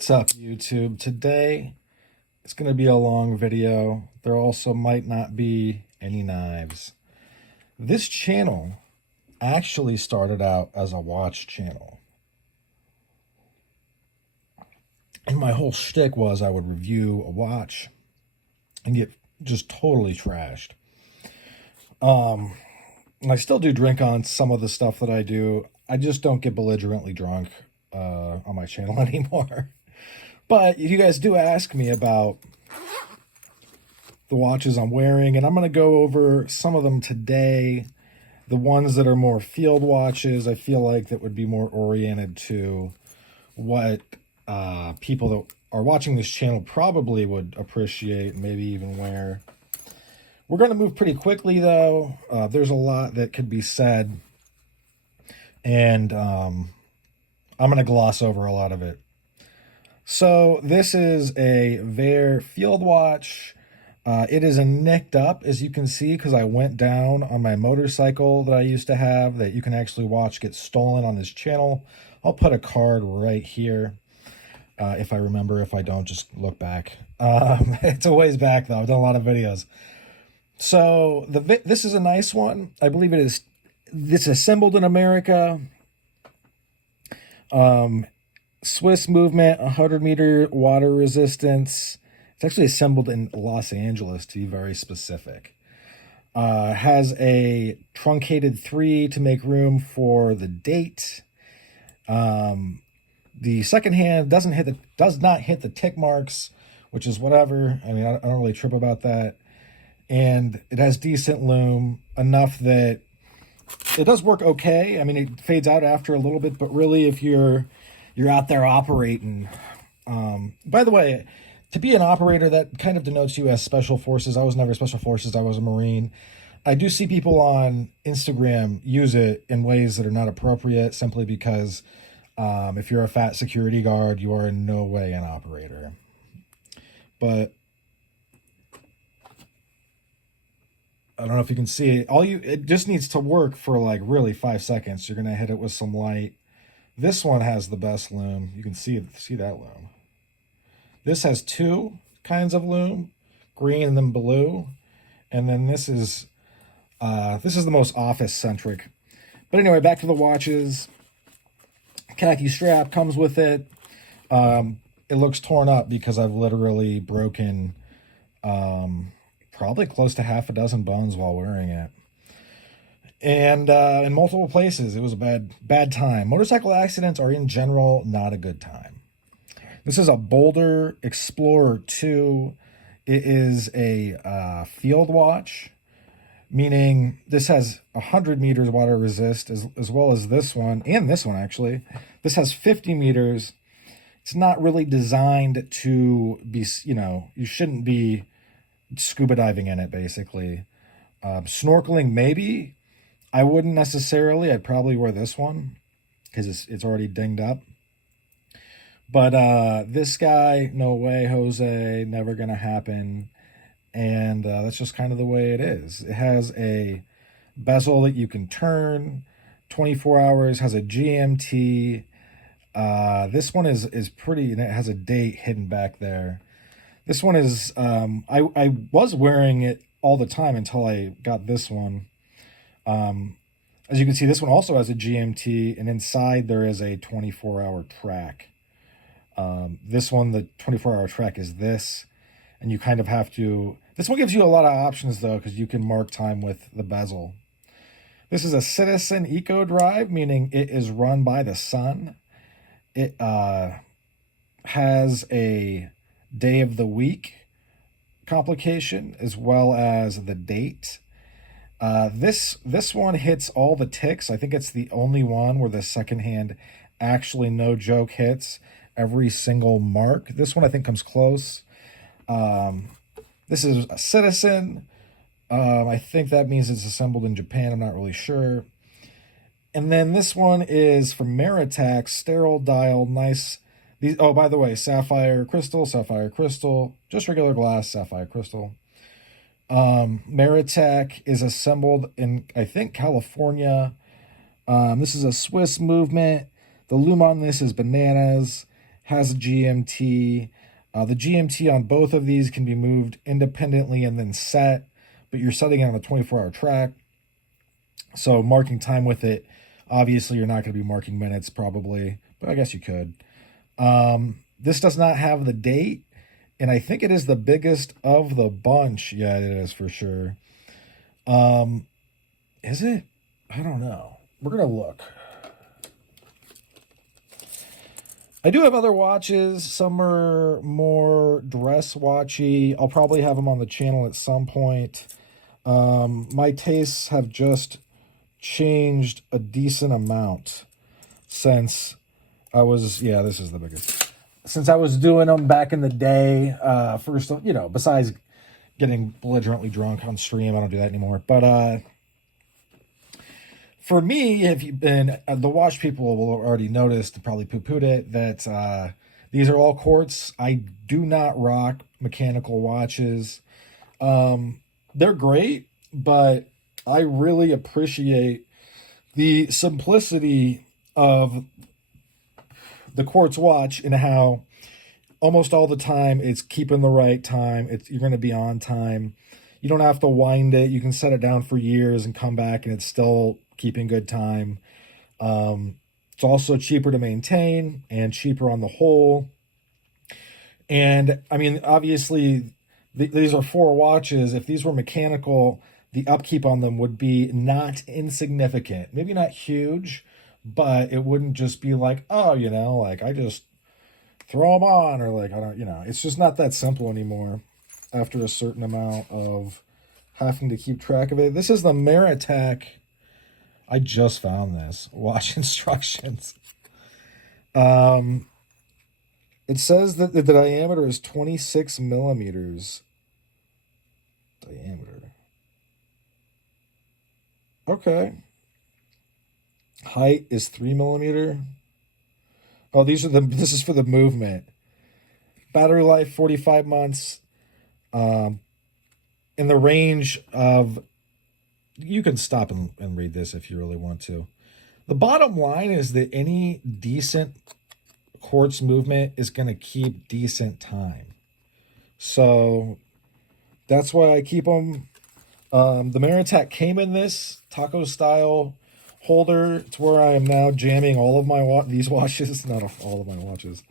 What's up, YouTube? Today, it's going to be a long video. There also might not be any knives. This channel actually started out as a watch channel. And my whole shtick was I would review a watch and get just totally trashed. And I still do drink on some of the stuff that I do. I just don't get belligerently drunk on my channel anymore. But if you guys do ask me about the watches I'm wearing, and I'm going to go over some of them today. The ones that are more field watches, I feel like that would be more oriented to what people that are watching this channel probably would appreciate and maybe even wear. We're going to move pretty quickly, though. There's a lot that could be said, and I'm going to gloss over a lot of it. So this is a Vaer field watch. It is a nicked up, as you can see, because I went down on my motorcycle that I used to have that you can actually watch get stolen on this channel. I'll put a card right here if I remember. If I don't, just look back. It's a ways back, though. I've done a lot of videos. So this is a nice one. I believe it is. It's assembled in America. Swiss movement, 100-meter water resistance. It's actually assembled in Los Angeles, to be very specific. Has a truncated 3 to make room for the date. The second hand does not hit the tick marks, which is whatever. I mean, I don't really trip about that. And it has decent lume, enough that it does work okay. I mean, it fades out after a little bit, but really, if you're out there operating. By the way, to be an operator, that kind of denotes you as special forces. I was never special forces. I was a Marine. I do see people on Instagram use it in ways that are not appropriate simply because if you're a fat security guard, you are in no way an operator. But I don't know if you can see it. It just needs to work for like really 5 seconds. You're going to hit it with some light. This one has the best lume. You can see that lume. This has 2 kinds of lume, green and then blue. And then this is the most office centric. But anyway, back to the watches. Khaki strap comes with it. It looks torn up because I've literally broken probably close to half a dozen bones while wearing it. And in multiple places, it was a bad time. Motorcycle accidents are in general not a good time. This is a Boldr Explorer II. It is a field watch, meaning this has 100 meters water resist as well as this one, and this one actually. This has 50 meters. It's not really designed to be, you shouldn't be scuba diving in it, basically. Snorkeling, maybe. I wouldn't necessarily. I'd probably wear this one because it's already dinged up. But this guy, no way, Jose, never going to happen. And that's just kind of the way it is. It has a bezel that you can turn, 24 hours, has a GMT. This one is pretty, and it has a date hidden back there. This one is, I was wearing it all the time until I got this one. As you can see, this one also has a GMT, and inside there is a 24-hour track. This one, the 24-hour track is this, and you kind of have to... This one gives you a lot of options, though, because you can mark time with the bezel. This is a Citizen Eco-Drive, meaning it is run by the sun. It has a day of the week complication as well as the date. This one hits all the ticks. I think it's the only one where the second hand actually, no joke, hits every single mark. This one I think comes close. This is a Citizen. I think that means it's assembled in Japan. I'm not really sure. And then this one is from Maratac, sterile dial, nice. Oh, by the way, sapphire crystal, just regular glass, sapphire crystal. Maratac is assembled in, I think, California. This is a Swiss movement. The lume on this is bananas. has a GMT. The GMT on both of these can be moved independently and then set, but you're setting it on a 24-hour track. So marking time with it, obviously you're not going to be marking minutes probably, but I guess you could. This does not have the date, and I think it is the biggest of the bunch. Yeah, it is for sure. Is it? I don't know. We're going to look. I do have other watches. Some are more dress watchy. I'll probably have them on the channel at some point. My tastes have just changed a decent amount since I was, yeah, this is the biggest. Since I was doing them back in the day, first, you know, besides getting belligerently drunk on stream, I don't do that anymore. But for me, if you've been, the watch people will already noticed and probably poo-pooed it, that these are all quartz. I do not rock mechanical watches. They're great, but I really appreciate the simplicity of the quartz watch and how almost all the time it's keeping the right time. You're going to be on time. You don't have to wind it. You can set it down for years and come back and it's still keeping good time. It's also cheaper to maintain and cheaper on the whole. And I mean, obviously, these are 4 watches. If these were mechanical, the upkeep on them would be not insignificant. Maybe not huge, but it wouldn't just be like, oh, you know, like I just throw them on, or like, I don't, you know, it's just not that simple anymore after a certain amount of having to keep track of it. This is the Maratac. I just found this. Watch instructions. It says that the diameter is 26 millimeters. Diameter. Okay. Height is 3 millimeter. Oh, this is for the movement. Battery life, 45 months. In the range of, you can stop and read this if you really want to. The bottom line is that any decent quartz movement is going to keep decent time. So that's why I keep them. The Maratac came in this taco style holder. It's where I am now jamming all of my these watches, not all of my watches.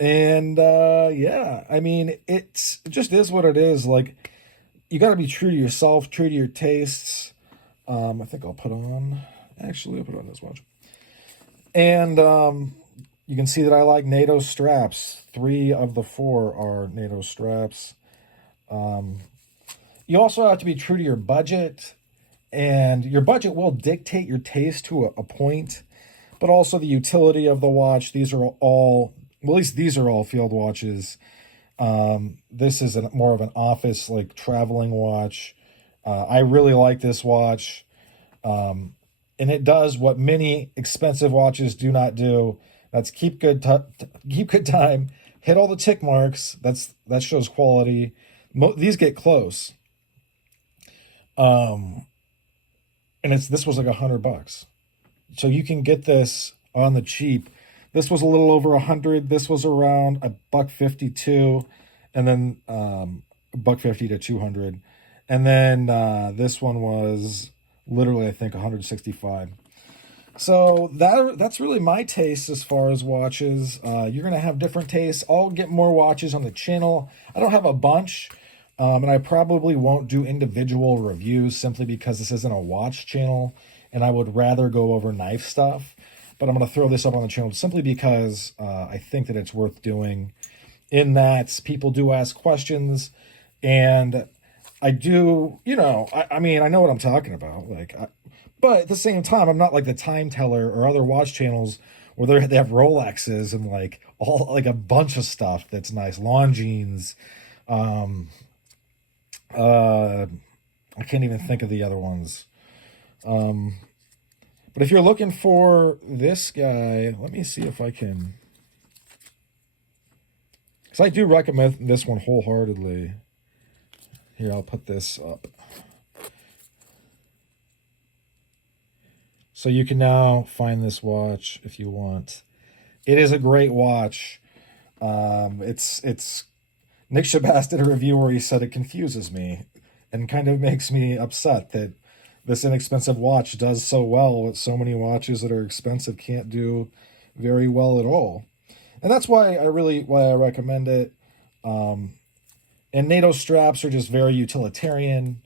Yeah, I mean, it just is what it is. Like, you got to be true to yourself, true to your tastes. I think I'll put on this watch. And you can see that I like NATO straps. 3 of the 4 are NATO straps. You also have to be true to your budget, and your budget will dictate your taste to a point, but also the utility of the watch. These are all, well, at least these are all field watches. This is more of an office, like, traveling watch. I really like this watch. And it does what many expensive watches do not do. That's keep good time, hit all the tick marks. That shows quality. These get close. And this was like $100. So you can get this on the cheap. This was a little over 100. This was around $152, and then $150 to 200, and then this one was literally, I think, 165. So that's really my taste as far as watches. You're gonna have different tastes. I'll get more watches on the channel. I don't have a bunch, and I probably won't do individual reviews simply because this isn't a watch channel, and I would rather go over knife stuff. But I'm going to throw this up on the channel simply because I think that it's worth doing, in that people do ask questions, and I do, you know, I mean, I know what I'm talking about. Like, but at the same time, I'm not like the Time Teller or other watch channels where they have Rolexes and like a bunch of stuff that's nice. Longines. I can't even think of the other ones. But if you're looking for this guy, let me see if I can. Because I do recommend this one wholeheartedly. Here, I'll put this up. So you can now find this watch if you want. It is a great watch. It's Nick Shabazz did a review where he said it confuses me and kind of makes me upset that this inexpensive watch does so well that so many watches that are expensive can't do very well at all. And that's why I recommend it. And NATO straps are just very utilitarian.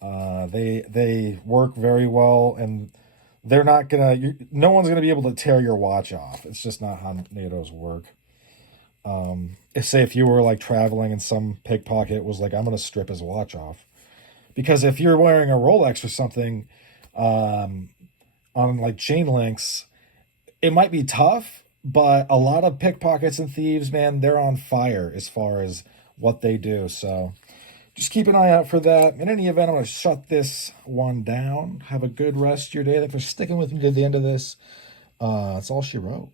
They work very well, and they're not gonna. No one's gonna be able to tear your watch off. It's just not how NATOs work. If you were like traveling and some pickpocket was like, I'm gonna strip his watch off, because if you're wearing a Rolex or something, on like chain links, it might be tough. But a lot of pickpockets and thieves, man, they're on fire as far as what they do. So just keep an eye out for that. In any event, I'm going to shut this one down. Have a good rest of your day. Thanks for sticking with me to the end of this. That's all she wrote.